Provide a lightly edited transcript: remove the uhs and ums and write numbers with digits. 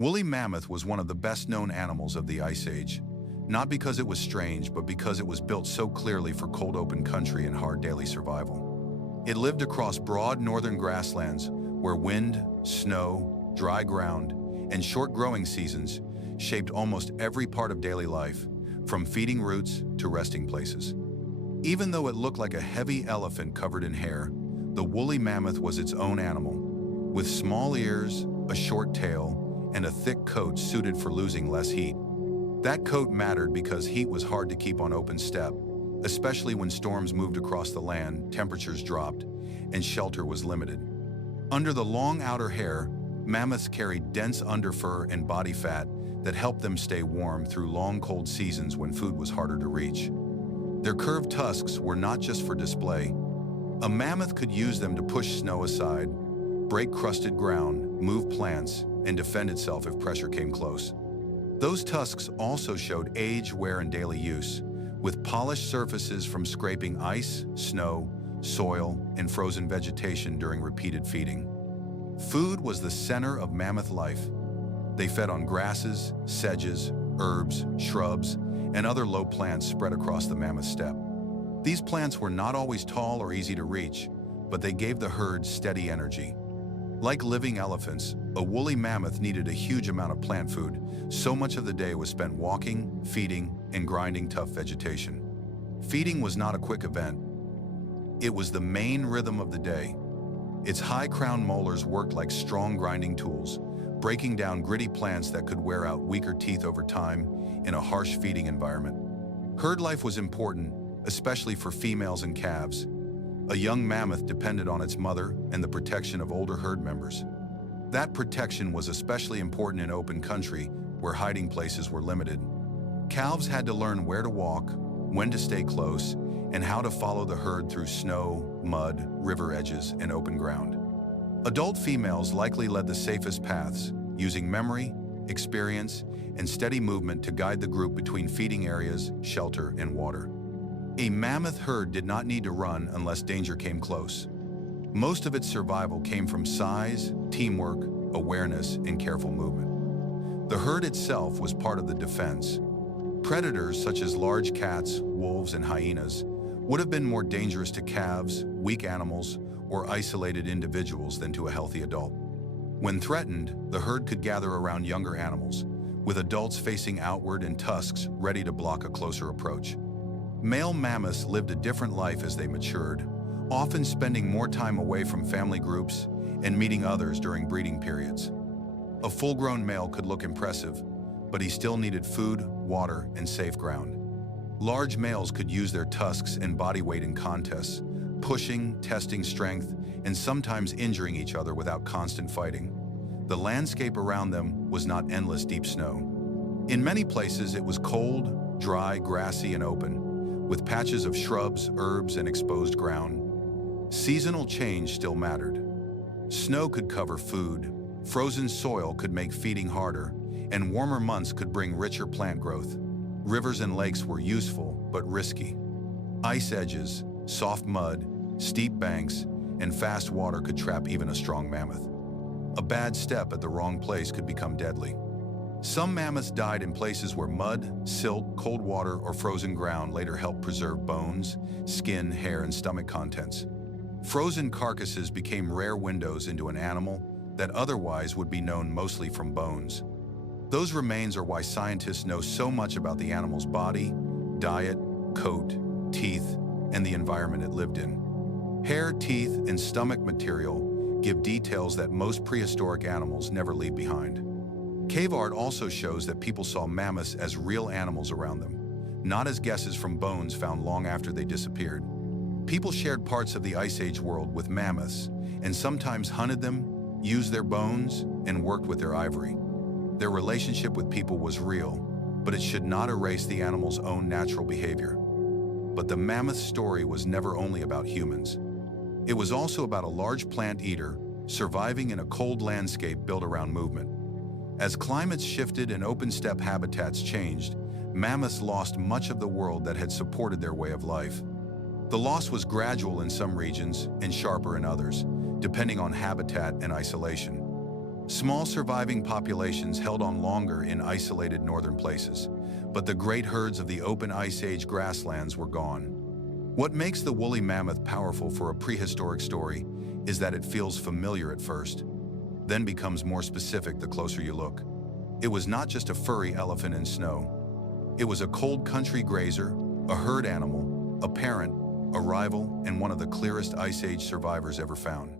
Woolly mammoth was one of the best-known animals of the Ice Age, not because it was strange, but because it was built so clearly for cold open country and hard daily survival. It lived across broad northern grasslands where wind, snow, dry ground, and short growing seasons shaped almost every part of daily life, from feeding roots to resting places. Even though it looked like a heavy elephant covered in hair, the woolly mammoth was its own animal, with small ears, a short tail, and a thick coat suited for losing less heat. That coat mattered because heat was hard to keep on open steppe, especially when storms moved across the land, temperatures dropped, and shelter was limited. Under the long outer hair, mammoths carried dense underfur and body fat that helped them stay warm through long cold seasons when food was harder to reach. Their curved tusks were not just for display. A mammoth could use them to push snow aside, break crusted ground, move plants, and defend itself if pressure came close. Those tusks also showed age, wear, and daily use, with polished surfaces from scraping ice, snow, soil, and frozen vegetation during repeated feeding. Food was the center of mammoth life. They fed on grasses, sedges, herbs, shrubs, and other low plants spread across the mammoth steppe. These plants were not always tall or easy to reach, but they gave the herd steady energy. Like living elephants, a woolly mammoth needed a huge amount of plant food, so much of the day was spent walking, feeding, and grinding tough vegetation. Feeding was not a quick event. It was the main rhythm of the day. Its high-crowned molars worked like strong grinding tools, breaking down gritty plants that could wear out weaker teeth over time in a harsh feeding environment. Herd life was important, especially for females and calves. A young mammoth depended on its mother and the protection of older herd members. That protection was especially important in open country where hiding places were limited. Calves had to learn where to walk, when to stay close, and how to follow the herd through snow, mud, river edges, and open ground. Adult females likely led the safest paths, using memory, experience, and steady movement to guide the group between feeding areas, shelter, and water. A mammoth herd did not need to run unless danger came close. Most of its survival came from size, teamwork, awareness, and careful movement. The herd itself was part of the defense. Predators such as large cats, wolves, and hyenas would have been more dangerous to calves, weak animals, or isolated individuals than to a healthy adult. When threatened, the herd could gather around younger animals, with adults facing outward and tusks ready to block a closer approach. Male mammoths lived a different life as they matured, often spending more time away from family groups and meeting others during breeding periods. A full-grown male could look impressive, but he still needed food, water, and safe ground. Large males could use their tusks and body weight in contests, pushing, testing strength, and sometimes injuring each other without constant fighting. The landscape around them was not endless deep snow. In many places, it was cold, dry, grassy, and open, with patches of shrubs, herbs, and exposed ground. Seasonal change still mattered. Snow could cover food, frozen soil could make feeding harder, and warmer months could bring richer plant growth. Rivers and lakes were useful, but risky. Ice edges, soft mud, steep banks, and fast water could trap even a strong mammoth. A bad step at the wrong place could become deadly. Some mammoths died in places where mud, silt, cold water, or frozen ground later helped preserve bones, skin, hair, and stomach contents. Frozen carcasses became rare windows into an animal that otherwise would be known mostly from bones. Those remains are why scientists know so much about the animal's body, diet, coat, teeth, and the environment it lived in. Hair, teeth, and stomach material give details that most prehistoric animals never leave behind. Cave art also shows that people saw mammoths as real animals around them, not as guesses from bones found long after they disappeared. People shared parts of the Ice Age world with mammoths and sometimes hunted them, used their bones, and worked with their ivory. Their relationship with people was real, but it should not erase the animal's own natural behavior. But the mammoth story was never only about humans. It was also about a large plant eater surviving in a cold landscape built around movement. As climates shifted and open steppe habitats changed, mammoths lost much of the world that had supported their way of life. The loss was gradual in some regions and sharper in others, depending on habitat and isolation. Small surviving populations held on longer in isolated northern places, but the great herds of the open Ice Age grasslands were gone. What makes the woolly mammoth powerful for a prehistoric story is that it feels familiar at first, then becomes more specific the closer you look. It was not just a furry elephant in snow. It was a cold country grazer, a herd animal, a parent, a rival, and one of the clearest Ice Age survivors ever found.